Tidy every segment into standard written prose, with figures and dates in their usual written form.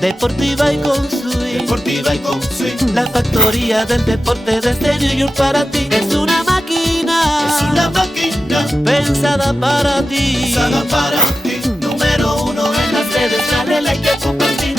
Deportiva y con swing. Deportiva y con swing. La factoría del deporte desde New York para ti. Es una máquina. Es una máquina Pensada para ti. pensada para ti. Número uno en las redes, dale like y compartir.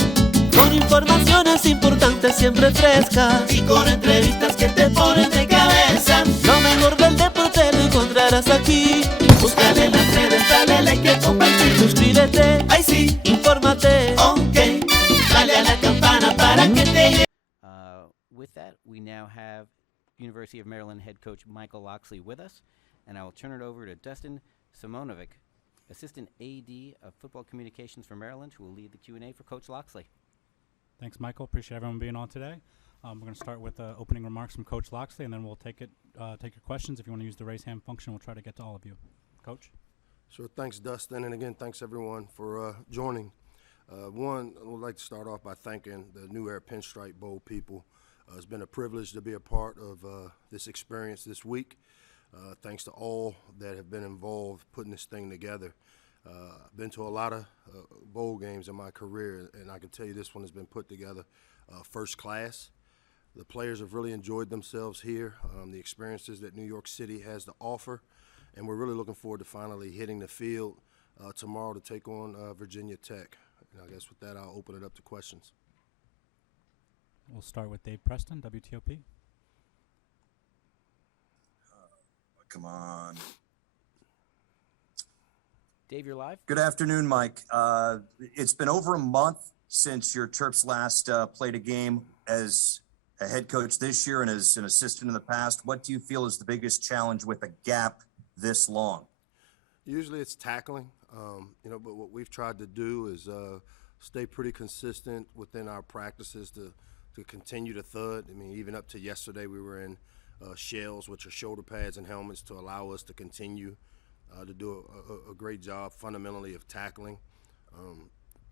Con informaciones importantes siempre frescas. Y con entrevistas que te ponen de cabeza. Lo mejor del deporte lo encontrarás aquí. Búscale en las redes, dale like y compartir. Suscríbete, Ay sí, infórmate. ok. Dale a la campana para que te llegue. With that, we now have University of Maryland head coach Michael Locksley with us, and I will turn it over to Dustin Simonovic, Assistant AD of Football Communications for Maryland, who will lead the Q&A for Coach Locksley. Thanks, Michael. Appreciate everyone being on today. We're going to start with opening remarks from Coach Locksley, and then we'll take your questions. If you want to use the raise hand function, we'll try to get to all of you. Coach? Sure. Thanks, Dustin. And again, thanks, everyone, for joining. One, I would like to start off by thanking the new Era Pinstripe Bowl people. It's been a privilege to be a part of this experience this week. Thanks to all that have been involved putting this thing together. I've been to a lot of bowl games in my career, and I can tell you this one has been put together first class. The players have really enjoyed themselves here, the experiences that New York City has to offer, and we're really looking forward to finally hitting the field tomorrow to take on Virginia Tech. And I guess with that, I'll open it up to questions. We'll start with Dave Preston, WTOP. Come on. Dave, you're live. Good afternoon, Mike. It's been over a month since your Terps last played a game as a head coach this year and as an assistant in the past. What do you feel is the biggest challenge with a gap this long? Usually it's tackling, but what we've tried to do is stay pretty consistent within our practices to continue to thud. I mean, even up to yesterday, we were in shells, which are shoulder pads and helmets, to allow us to continue to do a great job fundamentally of tackling.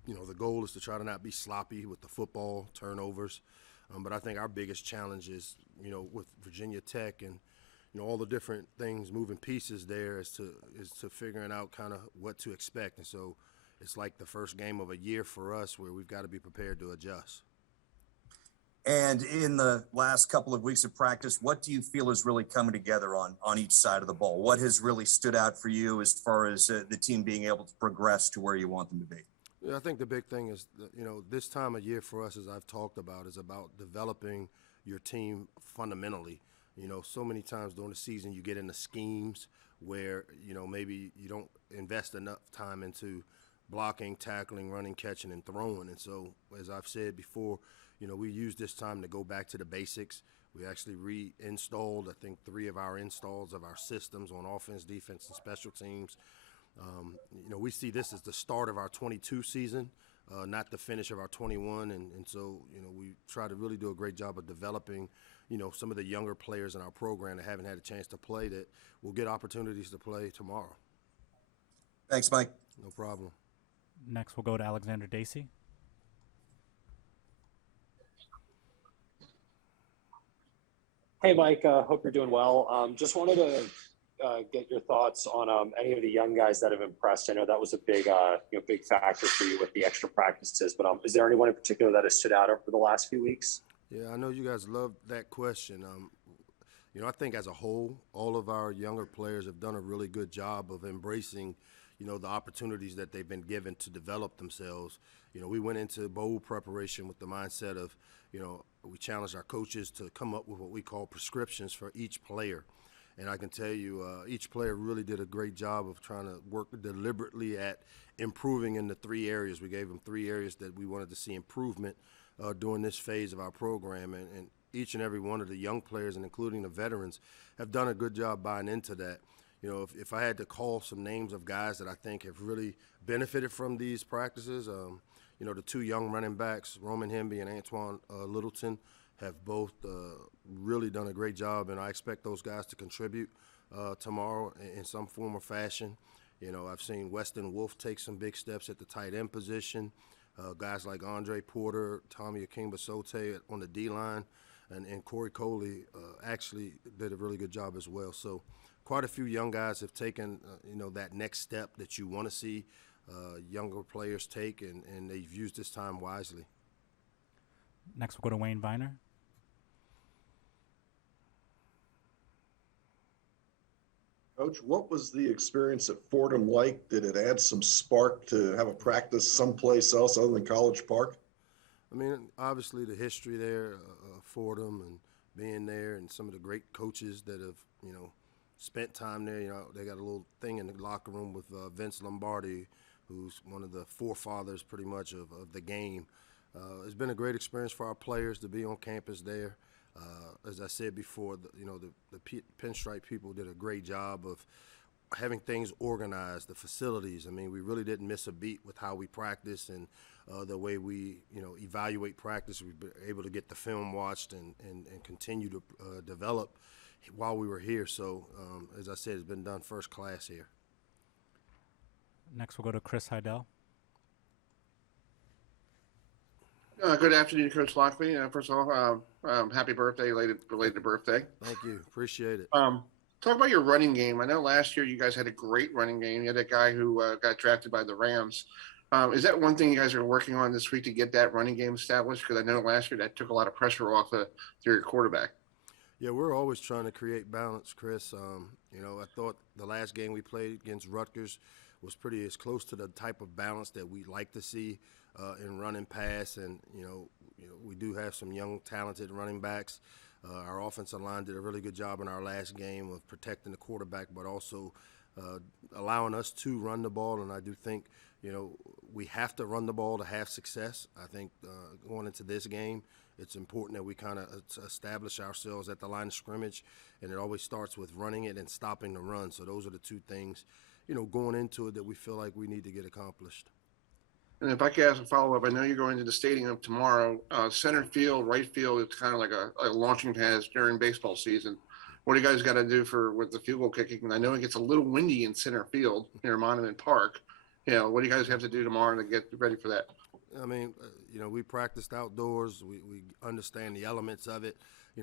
The goal is to try to not be sloppy with the football turnovers. But I think our biggest challenge is, with Virginia Tech and all the different things, moving pieces there, is to figuring out kind of what to expect. And so it's like the first game of a year for us where we've got to be prepared to adjust. And in the last couple of weeks of practice, what do you feel is really coming together on each side of the ball? What has really stood out for you as far as the team being able to progress to where you want them to be? Yeah, I think the big thing is, this time of year for us, as I've talked about, is about developing your team fundamentally. So many times during the season you get into schemes where, maybe you don't invest enough time into blocking, tackling, running, catching, and throwing. And so, as I've said before, we use this time to go back to the basics. We actually reinstalled, I think, 3 of our installs of our systems on offense, defense, and special teams. We see this as the start of our 22 season, not the finish of our 21. And so, we try to really do a great job of developing, some of the younger players in our program that haven't had a chance to play, that will get opportunities to play tomorrow. Thanks, Mike. No problem. Next, we'll go to Alexander Dacey. Hey, Mike. Hope you're doing well. Just wanted to get your thoughts on any of the young guys that have impressed. I know that was a big factor for you with the extra practices. But is there anyone in particular that has stood out over the last few weeks? Yeah, I know you guys love that question. I think as a whole, all of our younger players have done a really good job of embracing, the opportunities that they've been given to develop themselves. We went into bowl preparation with the mindset of, we challenged our coaches to come up with what we call prescriptions for each player. And I can tell you, each player really did a great job of trying to work deliberately at improving in the 3 areas. We gave them 3 areas that we wanted to see improvement during this phase of our program. And each and every one of the young players, and including the veterans, have done a good job buying into that. If I had to call some names of guys that I think have really benefited from these practices, the 2 young running backs, Roman Hemby and Antoine Littleton, have both really done a great job, and I expect those guys to contribute tomorrow in some form or fashion. I've seen Weston Wolf take some big steps at the tight end position. Guys like Andre Porter, Tommy Akingba-Sote on the D-line, and Corey Coley actually did a really good job as well. So quite a few young guys have taken, that next step that you want to see younger players take, and they've used this time wisely. Next, we'll go to Wayne Viner. Coach, what was the experience at Fordham like? Did it add some spark to have a practice someplace else other than College Park? I mean, obviously the history there, Fordham, and being there, and some of the great coaches that have, spent time there. They got a little thing in the locker room with Vince Lombardi, who's one of the forefathers pretty much of the game. It's been a great experience for our players to be on campus there. As I said before, the Pinstripe people did a great job of having things organized, the facilities. I mean, we really didn't miss a beat with how we practice and the way we, evaluate practice. We were able to get the film watched and continue to develop while we were here. So, as I said, it's been done first class here. Next, we'll go to Chris Heidel. Good afternoon, Coach Lockley. First of all, happy birthday, belated birthday. Thank you. Appreciate it. Talk about your running game. I know last year you guys had a great running game. You had that guy who got drafted by the Rams. Is that one thing you guys are working on this week to get that running game established? Because I know last year that took a lot of pressure off your quarterback. Yeah, we're always trying to create balance, Chris. I thought the last game we played against Rutgers was pretty as close to the type of balance that we like to see in run and pass. And, we do have some young, talented running backs. Our offensive line did a really good job in our last game of protecting the quarterback, but also allowing us to run the ball. And I do think, we have to run the ball to have success. I think going into this game, it's important that we kind of establish ourselves at the line of scrimmage, and it always starts with running it and stopping the run. So those are the two things, going into it that we feel like we need to get accomplished. And if I could ask a follow-up, I know you're going to the stadium tomorrow. Center field, right field, it's kind of like a launching pad during baseball season. What do you guys got to do with the field goal kicking? And I know it gets a little windy in center field near Monument Park. What do you guys have to do tomorrow to get ready for that? I mean, we practiced outdoors. We understand the elements of it.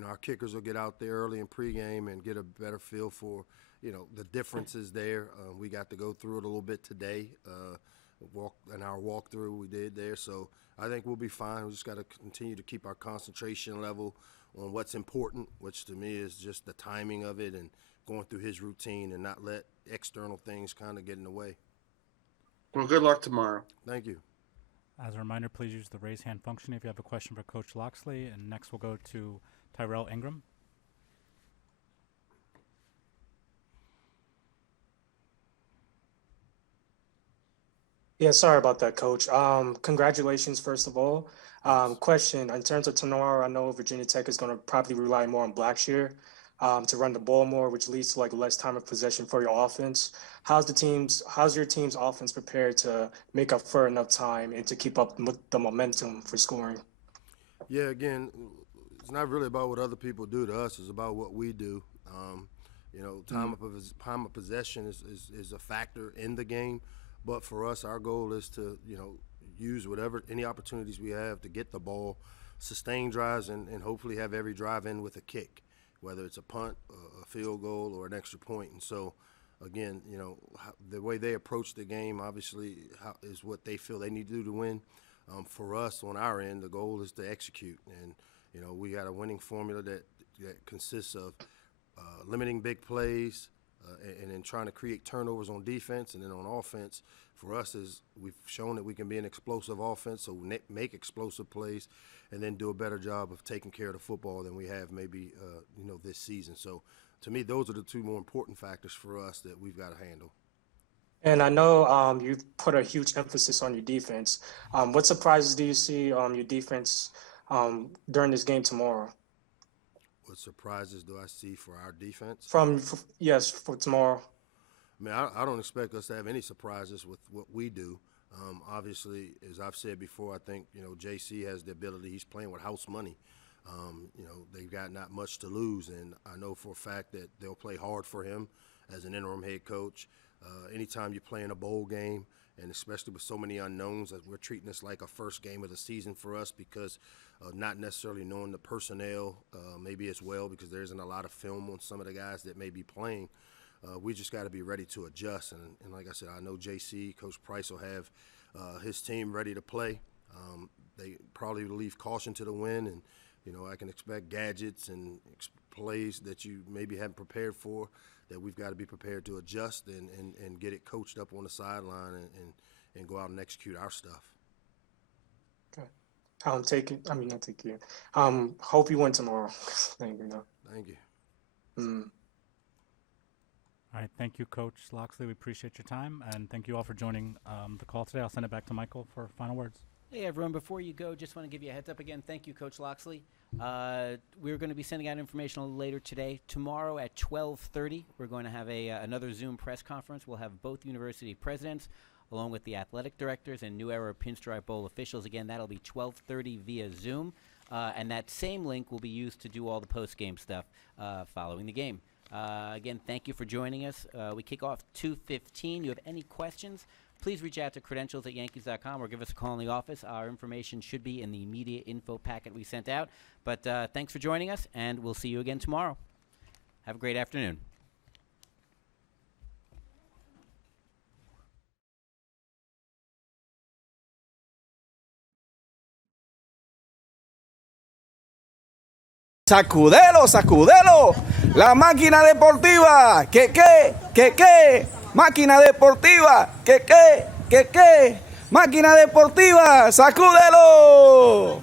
Our kickers will get out there early in pregame and get a better feel for, the differences there. We got to go through it a little bit today. Our walkthrough we did there. So I think we'll be fine. We just got to continue to keep our concentration level on what's important, which to me is just the timing of it and going through his routine and not let external things kind of get in the way. Well, good luck tomorrow. Thank you. As a reminder, please use the raise hand function if you have a question for Coach Loxley. And next we'll go to Tyrell Ingram. Yeah, sorry about that, Coach. Congratulations, first of all. Question, in terms of tomorrow, I know Virginia Tech is going to probably rely more on Blackshear to run the ball more, which leads to less time of possession for your offense. How's your team's offense prepared to make up for enough time and to keep up the momentum for scoring? Yeah, again, it's not really about what other people do to us. It's about what we do. Time of possession is a factor in the game. But for us, our goal is to, use any opportunities we have to get the ball, sustain drives, and hopefully have every drive in with a kick, whether it's a punt, a field goal, or an extra point. And so, again, the way they approach the game obviously is what they feel they need to do to win. For us, on our end, the goal is to execute. And, we got a winning formula that consists of limiting big plays, and then trying to create turnovers on defense, and then on offense. For us, we've shown that we can be an explosive offense, so make explosive plays, and then do a better job of taking care of the football than we have maybe this season. So to me, those are the two more important factors for us that we've got to handle. And I know you've put a huge emphasis on your defense. What surprises do you see your defense during this game tomorrow? What surprises do I see for our defense? For tomorrow. I mean, I don't expect us to have any surprises with what we do. Obviously, as I've said before, I think, JC has the ability. He's playing with house money. They've got not much to lose, and I know for a fact that they'll play hard for him as an interim head coach. Anytime you play in a bowl game, and especially with so many unknowns, we're treating this like a first game of the season for us because not necessarily knowing the personnel maybe as well, because there isn't a lot of film on some of the guys that may be playing. We just got to be ready to adjust. And like I said, I know JC, Coach Price will have his team ready to play. They probably leave caution to the wind, and I can expect gadgets and plays that you maybe haven't prepared for, that we've got to be prepared to adjust and get it coached up on the sideline and go out and execute our stuff. Okay. Not take you. Hope you win tomorrow. Thank you. Thank you. All right, thank you, Coach Locksley. We appreciate your time, and thank you all for joining the call today. I'll send it back to Michael for final words. Hey, everyone. Before you go, just want to give you a heads up again. Thank you, Coach Locksley. We're going to be sending out information a little later today. Tomorrow at 12:30, we're going to have another Zoom press conference. We'll have both university presidents, along with the athletic directors and new Era Pinstripe Bowl officials. Again, that'll be 12:30 via Zoom. And that same link will be used to do all the post-game stuff following the game. Again, thank you for joining us. We kick off 2:15. You have any questions, please reach out to credentials@yankees.com or give us a call in the office. Our information should be in the media info packet we sent out. But thanks for joining us, and we'll see you again tomorrow. Have a great afternoon. Sacudelo, sacudelo, la máquina deportiva, que, máquina deportiva, que, máquina deportiva, sacúdelo.